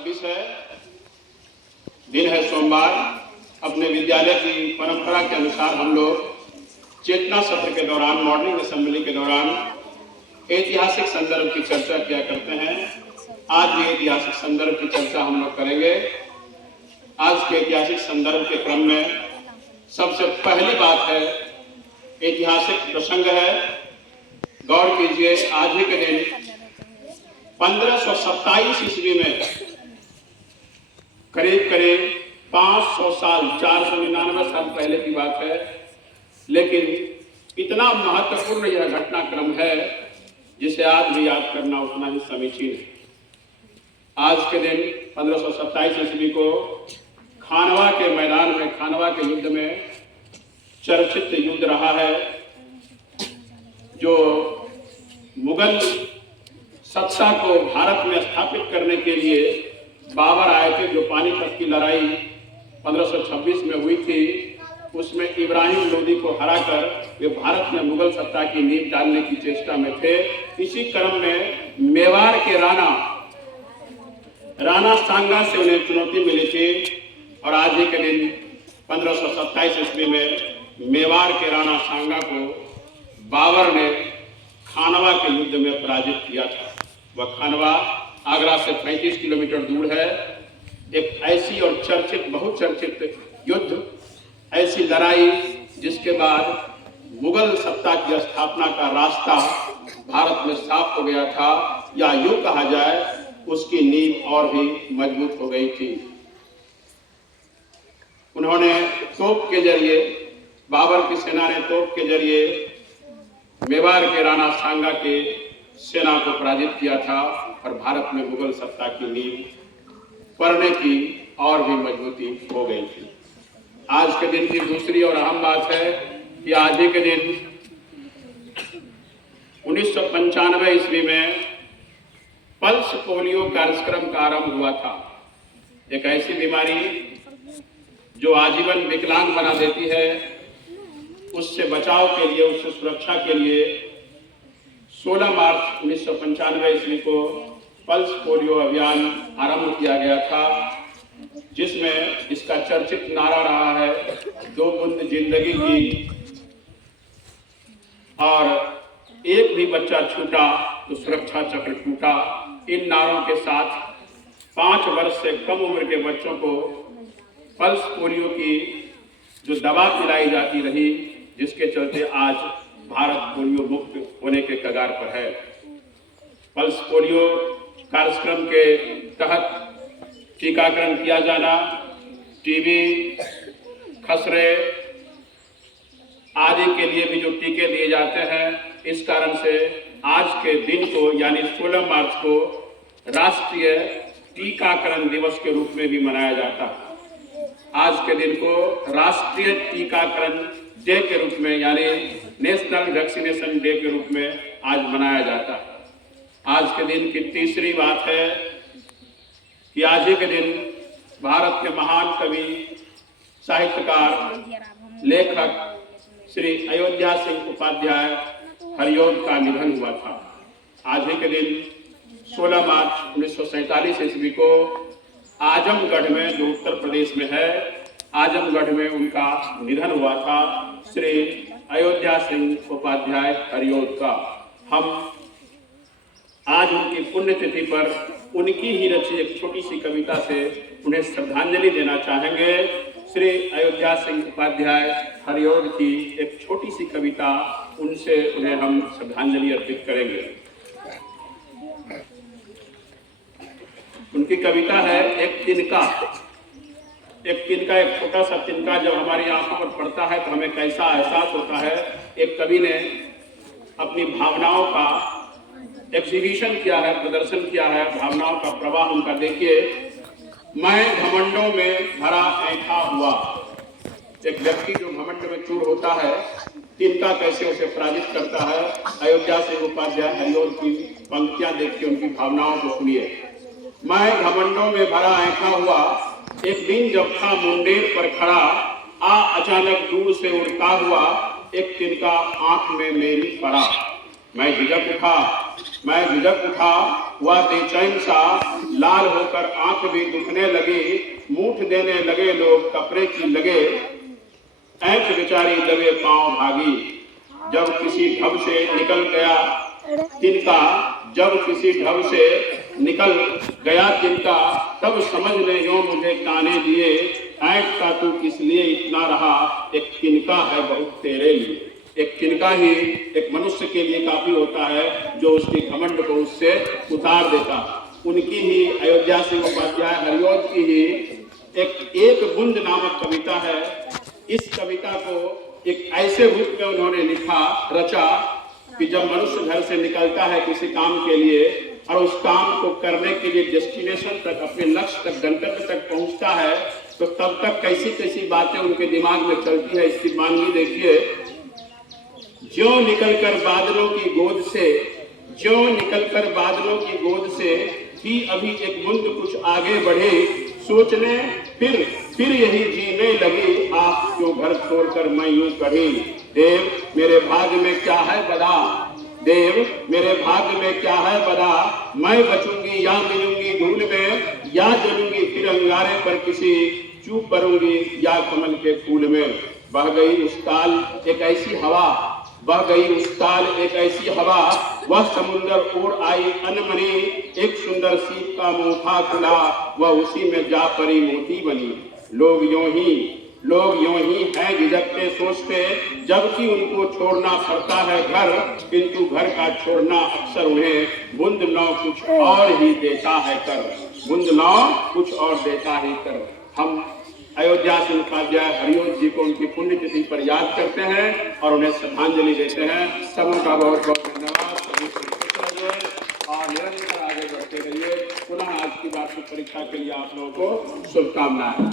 26 है, दिन है सोमवार। अपने विद्यालय की परंपरा के अनुसार हम लोग चेतना सत्र के दौरान, मॉर्निंग असेंबली के दौरान ऐतिहासिक संदर्भ की चर्चा किया करते हैं। आज भी ऐतिहासिक संदर्भ की चर्चा हम लोग करेंगे। आज के ऐतिहासिक संदर्भ के क्रम में सबसे पहली बात है, ऐतिहासिक प्रसंग है। गौर कीजिए, आज ही के दिन 1527 ईस्वी में करीब करीब 500 साल, 499 साल पहले की बात है, लेकिन इतना महत्वपूर्ण यह घटनाक्रम है जिसे आज भी याद करना उतना ही समीचीन है। आज के दिन 1527 ईस्वी को खानवा के मैदान में, खानवा के युद्ध में चर्चित युद्ध रहा है, जो मुगल सत्ता को भारत में स्थापित करने के लिए बाबर आए थे। जो पानीपत की लड़ाई 1526 में हुई थी, उसमें इब्राहिम लोदी को हराकर वे भारत में मुगल सत्ता की नींव डालने की चेष्टा में थे। इसी क्रम में मेवाड़ के राणा सांगा से उन्हें चुनौती मिली थी और आज ही के दिन 1527 ईस्वी में मेवाड़ के राणा सांगा को बाबर ने खानवा के युद्ध में पराजित किया था। वह खानवा आगरा से 35 किलोमीटर दूर है। एक ऐसी और चर्चित, बहुचर्चित युद्ध, ऐसी लड़ाई जिसके बाद मुगल सत्ता की स्थापना का रास्ता भारत में साफ हो गया था, या यूं कहा जाए उसकी नींव और भी मजबूत हो गई थी। उन्होंने तोप के जरिए, बाबर की सेना ने तोप के जरिए मेवाड़ के राणा सांगा के सेना को पराजित किया था और भारत में मुगल सत्ता की नींव पड़ने की और भी मजबूती हो गई थी। आज के दिन की दूसरी और अहम बात है कि आज ही के दिन 1995 ईस्वी में पल्स पोलियो कार्यक्रम का आरंभ हुआ था। एक ऐसी बीमारी जो आजीवन विकलांग बना देती है, उससे बचाव के लिए, उससे सुरक्षा के लिए 16 मार्च 1995 ईस्वी को पल्स पोलियो अभियान आरंभ किया गया था, जिसमें इसका चर्चित नारा रहा है, 2 बूंद जिंदगी की, और एक भी बच्चा छूटा तो सुरक्षा चक्र टूटा। इन नारों के साथ 5 वर्ष से कम उम्र के बच्चों को पल्स पोलियो की जो दवा पिलाई जाती रही, जिसके चलते आज भारत पोलियो मुक्त होने के कगार पर है। पल्स पोलियो कार्यक्रम के तहत टीकाकरण किया जाना, टीबी, खसरे आदि के लिए भी जो टीके दिए जाते हैं, इस कारण से आज के दिन को, यानी 16 मार्च को राष्ट्रीय टीकाकरण दिवस के रूप में भी मनाया जाता है। आज के दिन को राष्ट्रीय टीकाकरण डे के रूप में, यानी नेशनल वैक्सीनेशन डे के रूप में आज मनाया जाता है। आज के दिन की तीसरी बात है कि आज ही के दिन भारत के महान कवि, साहित्यकार, लेखक श्री अयोध्या सिंह उपाध्याय हरियोद का निधन हुआ था। आज ही के दिन 16 मार्च 1947 ईस्वी को आजमगढ़ में, जो उत्तर प्रदेश में है, आजमगढ़ में उनका निधन हुआ था, श्री अयोध्या सिंह उपाध्याय हरियोद का। हम आज उनकी पुण्यतिथि पर उनकी ही रची एक छोटी सी कविता से उन्हें श्रद्धांजलि देना चाहेंगे। श्री अयोध्या सिंह उपाध्याय हरियोद की एक छोटी सी कविता, उनसे उन्हें हम श्रद्धांजलि अर्पित करेंगे। उनकी कविता है एक तिनका। एक तिनका, एक छोटा सा तिनका जब हमारी आंखों पर पड़ता है तो हमें कैसा एहसास होता है। एक कवि ने अपनी भावनाओं का एग्जीबिशन किया है, प्रदर्शन किया है, भावनाओं का प्रवाह उनका देखिए। मैं घमंडों में भरा ऐठा हुआ। एक व्यक्ति जो घमंड में चूर होता है, तिनका कैसे उसे पराजित करता है। अयोध्या सिंह उपाध्याय हरियोद की पंक्तियां देखिए, उनकी भावनाओं को सुनिए। मैं घमंडों में भरा ऐठा हुआ, एक दिन जब था मुंडेर पर खड़ा, आ अचानक दूर से उड़ता हुआ, एक तिनका आंख में मेरी पड़ा। मैं झिझक उठा, हुआ बेचैन सा, लाल होकर आंख भी दुखने लगी, मूठ देने लगे लोग कपड़े की लगे, ऐंठ बेचारी दबे पांव भागी। जब किसी ढब से निकल गया तिनका, जब किसी ढब से निकल गया तिनका, तब समझ ले यूं मुझे ताने दिए, ऐंठता तू किस लिए इतना रहा, एक तिनका है बहुत तेरे लिए। एक तिनका ही एक मनुष्य के लिए काफी होता है, जो उसकी घमंड को उससे उतार देता। उनकी ही अयोध्या सिंह उपाध्याय हरिऔध की ही एक बूंद नामक कविता है। इस कविता को एक ऐसे रूप में उन्होंने लिखा, रचा कि जब मनुष्य घर से निकलता है किसी काम के लिए और उस काम को करने के लिए डेस्टिनेशन तक, अपने लक्ष्य तक, गंतव्य तक पहुंचता है, तो तब तक कैसी कैसी बातें उनके दिमाग में चलती है, इसकी मानवी देखिए। ज्यों निकलकर बादलों की गोद से, ज्यों निकलकर बादलों की गोद से, ही अभी एक बूंद कुछ आगे बढ़े, सोचने फिर यही जीने लगी, आह क्यों घर छोड़कर मैं यूं कढ़ी। देव मेरे भाग्य में क्या है बदा, देव मेरे भाग्य में क्या है बदा, मैं बचूंगी या मिलूंगी धूल में, या जलूंगी फिर अंगारे पर किसी, चूप करूंगी या कमल के फूल में। बह गई उस ताल एक ऐसी हवा, बह गई उस ताल एक ऐसी हवा, वह समुंदर ओर आई अनमनी, एक सुंदर सीप का मुंह था खुला, वह उसी में जा पड़ी मोती बनी। लोग यूं ही हैं झिझकते सोचते, जबकि उनको छोड़ना पड़ता है घर, किंतु घर का छोड़ना अक्सर उन्हें बूंद नौ कुछ और ही देता है कर, बूंद नौ कुछ और देता ही कर। हम अयोध्या सिंह उपाध्याय हरिऔध जी को उनकी पुण्यतिथि पर याद करते हैं और उन्हें श्रद्धांजलि देते हैं। सबका बहुत बहुत धन्यवाद। सभी खुश रहिए और निरंतर आगे बढ़ते रहिए। पुनः आज की वार्षिक परीक्षा के लिए आप लोगों को शुभकामनाएं।